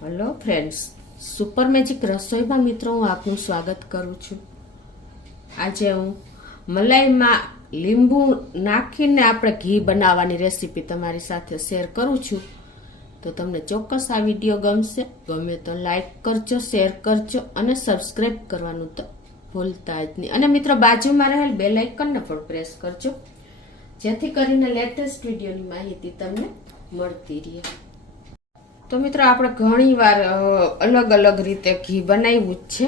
Hello friends, super magic રસોઈમાં મિત્રો હું આપનું સ્વાગત કરું છું. આજે હું મલાઈમાં લીંબુ નાખીને આપણે ઘી બનાવવાની રેસીપી તમારી સાથે શેર કરું છું. તો તમને ચોક્કસ આ વિડીયો ગમશે. ગમે તો લાઈક કરજો, શેર કરજો અને સબસ્ક્રાઈબ કરવાનું તો ભૂલતા જ નહીં. અને મિત્રો બાજુમાં રહેલ બેલ આઇકનને પણ પ્રેસ કરજો, જેથી કરીને લેટેસ્ટ વિડીયોની માહિતી તમને મળતી રહે. તો મિત્રો આપણે ઘણીવાર અલગ અલગ રીતે ઘી બનાવ્યું જ છે,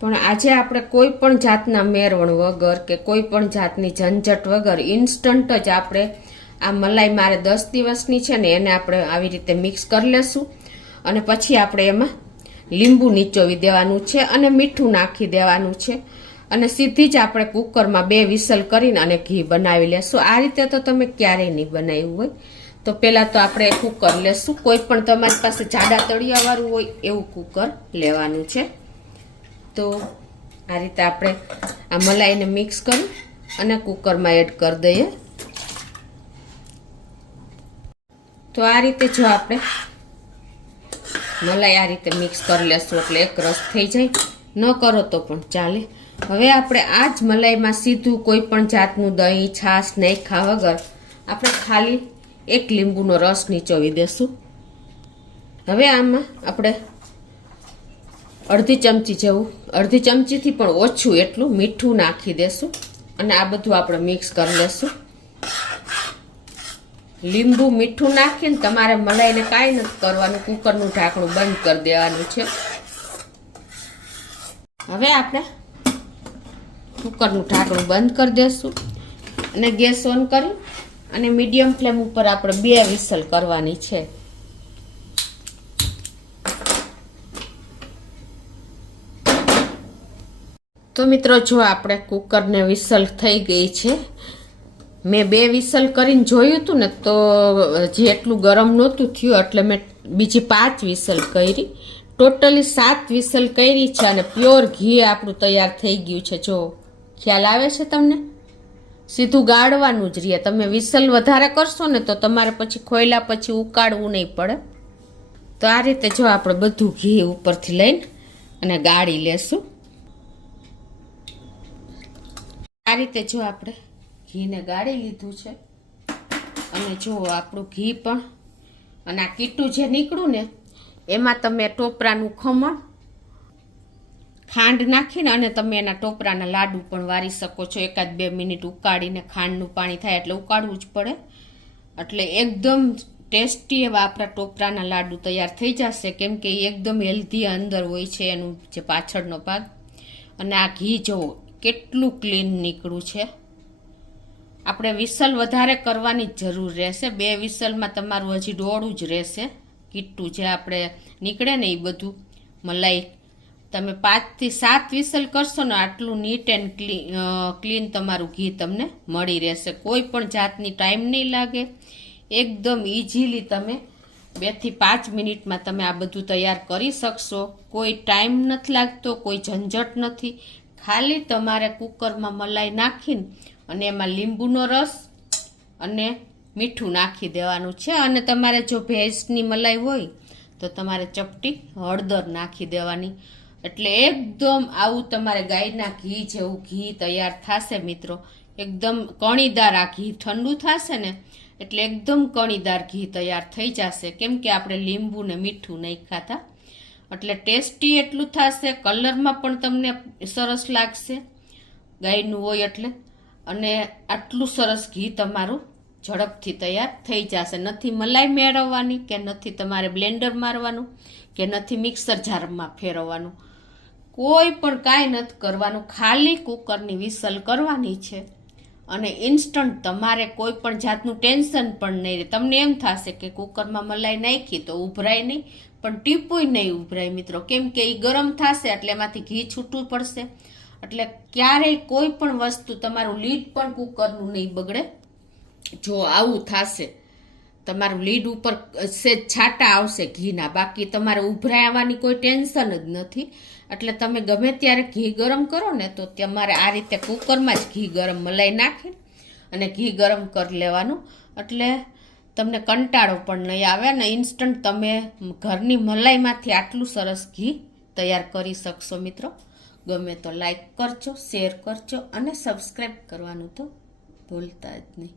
પણ આજે આપણે કોઈ પણ જાતના મેરવણ વગર કે કોઈ પણ જાતની ઝંઝટ વગર ઇન્સ્ટન્ટ જ આપણે આ મલાઈ મારે 10 દિવસની છે ને એને આપણે આવી રીતે મિક્સ કરી લેશું. અને પછી આપણે એમાં લીંબુ નીચોવી દેવાનું છે અને મીઠું નાખી દેવાનું છે અને સીધી જ આપણે કુકરમાં 2 વિસલ કરીને અને ઘી બનાવી લેશું. આ રીતે તો તમે ક્યારેય નહીં બનાવ્યું હોય. તો પહેલા તો આપણે કુકર લેશું. કોઈ પણ તમારી પાસે જાડા તળિયા વાળું હોય એવું કુકર લેવાનું છે. તો આ રીતે આપણે આ મલાઈને મિક્સ કરી અને કુકરમાં એડ કરી દઈએ. તો આ રીતે જો આપણે મલાઈ આ રીતે મિક્સ કરી લેશું એટલે એક રસ થઈ જાય. ન કરો તો પણ ચાલે. હવે આપણે આ જ મલાઈમાં સીધું કોઈ પણ જાતનું દહીં છાશ નાખ્યા વગર આપણે ખાલી એક લીંબુનો રસ નીચોવી દેશું. હવે આમાં આપણે અડધી ચમચી જેવું, અડધી ચમચીથી પણ ઓછું એટલું મીઠું નાખી દેશું અને આ બધું આપણે મિક્સ કરી લેશું. લીંબુ મીઠું નાખીને તમારે મલાઈને કાંઈ નથી કરવાનું, કુકરનું ઢાંકણું બંધ કરી દેવાનું છે. હવે આપણે કુકરનું ઢાંકણું બંધ કરી દેશું અને ગેસ ઓન કરી અને મીડિયમ ફ્લેમ ઉપર આપણે 2 વિસલ કરવાની છે. તો મિત્રો જો આપણે કુકરને વિસલ થઈ ગઈ છે. મેં 2 વિસલ કરીને જોયું હતું ને તો જેટલું ગરમ નહોતું થયું એટલે મેં બીજી 5 વિસલ કરી. ટોટલી 7 વિસલ કરી છે અને પ્યોર ઘી આપણું તૈયાર થઈ ગયું છે. જો ખ્યાલ આવે છે તમને? સીધું ગાળવાનું જ રહે. તમે વિસલ વધારે કરશો ને તો તમારે પછી ખોયલા પછી ઉકાળવું નહીં પડે. તો આ રીતે જો આપણે બધું ઘી ઉપરથી લઈને અને ગાળી લેશું. આ રીતે જો આપણે ઘીને ગાળી લીધું છે અને જો આપણું ઘી પણ અને આ કીટું જે નીકળ્યું ને એમાં તમે ટોપરાનું ખમણ ખાંડ નાખીને અને તમે એના ટોપરાના લાડુ પણ વારી શકો છો. 1-2 મિનિટ ઉકાળીને ખાંડનું પાણી થાય એટલે ઉકાળવું જ પડે. એટલે એકદમ ટેસ્ટી એવા આપણા ટોપરાના લાડુ તૈયાર થઈ જશે, કેમ કે એકદમ હેલ્ધી અંદર હોય છે એનું જે પાછળનો ભાગ. અને આ ઘી જુઓ કેટલું ક્લીન નીકળ્યું છે. આપણે વિસલ વધારે કરવાની જ જરૂર રહેશે. 2 વિસલમાં તમારું હજી ડોળું જ રહેશે. કીટું જે આપણે નીકળે ને એ બધું મલાઈ તમે 5 થી 7 વિસલ કરશો ને આટલું નીટ એન્ડ ક્લીન તમારું ઘી તમને મળી રહેશે. કોઈ પણ જાતની ટાઈમ નહીં લાગે. એકદમ ઇઝીલી તમે 2 થી 5 મિનિટમાં તમે આ બધું તૈયાર કરી શકશો. કોઈ ટાઈમ નથી લાગતો, કોઈ ઝંઝટ નથી. ખાલી તમારે કુકરમાં મલાઈ નાખીને અને એમાં લીંબુનો રસ અને મીઠું નાખી દેવાનું છે. અને તમારે જો ભેંસની મલાઈ હોય તો તમારે ચપટી હળદર નાખી દેવાની. એટલે એકદમ આવું તમારે ગાયના ઘી જેવું ઘી તૈયાર થશે મિત્રો. એકદમ કણીદાર. આ ઘી ઠંડુ થશે ને એટલે એકદમ કણીદાર ઘી તૈયાર થઈ જશે, કેમ કે આપણે લીંબુ ને મીઠું નહીં ખાતા. એટલે ટેસ્ટી એટલું થશે, કલરમાં પણ તમને સરસ લાગશે ગાયનું હોય એટલે. અને આટલું સરસ ઘી તમારું ઝડપથી તૈયાર થઈ જશે. નથી મલાઈ મેળવવાની કે નથી તમારે બ્લેન્ડર મારવાનું કે નથી મિક્સર જારમાં ફેરવવાનું. કોઈ પણ કાંઈ નથી કરવાનું. ખાલી કુકરની વિસલ કરવાની છે અને ઇન્સ્ટન્ટ તમારે કોઈ પણ જાતનું ટેન્શન પણ નહીં રહે. તમને એમ થશે કે કુકરમાં મલાઈ નાખી તો ઉભરાય નહીં, પણ ટીપુય નહીં ઉભરાય મિત્રો, કેમ કે એ ગરમ થશે એટલે એમાંથી ઘી છૂટવું પડશે. એટલે ક્યારેય કોઈ પણ વસ્તુ તમારું લીડ પણ કુકરનું નહીં બગડે. જો આવું થશે તમારું લીડ ઉપર સેજ છાંટા આવશે ઘીના, બાકી તમારે ઉભરાઈ આવવાની કોઈ ટેન્શન જ નથી. એટલે તમે ગમે ત્યારે ઘી ગરમ કરો ને તો તમારે આ રીતે કુકરમાં જ ઘી ગરમ મલાઈ નાખી અને ઘી ગરમ કરી લેવાનું. એટલે તમને કંટાળો પણ નહીં આવે અને ઇન્સ્ટન્ટ તમે ઘરની મલાઈમાંથી આટલું સરસ ઘી તૈયાર કરી શકશો મિત્રો. ગમે તો લાઈક કરજો, શેર કરજો અને સબસ્ક્રાઈબ કરવાનું તો ભૂલતા જ નહીં.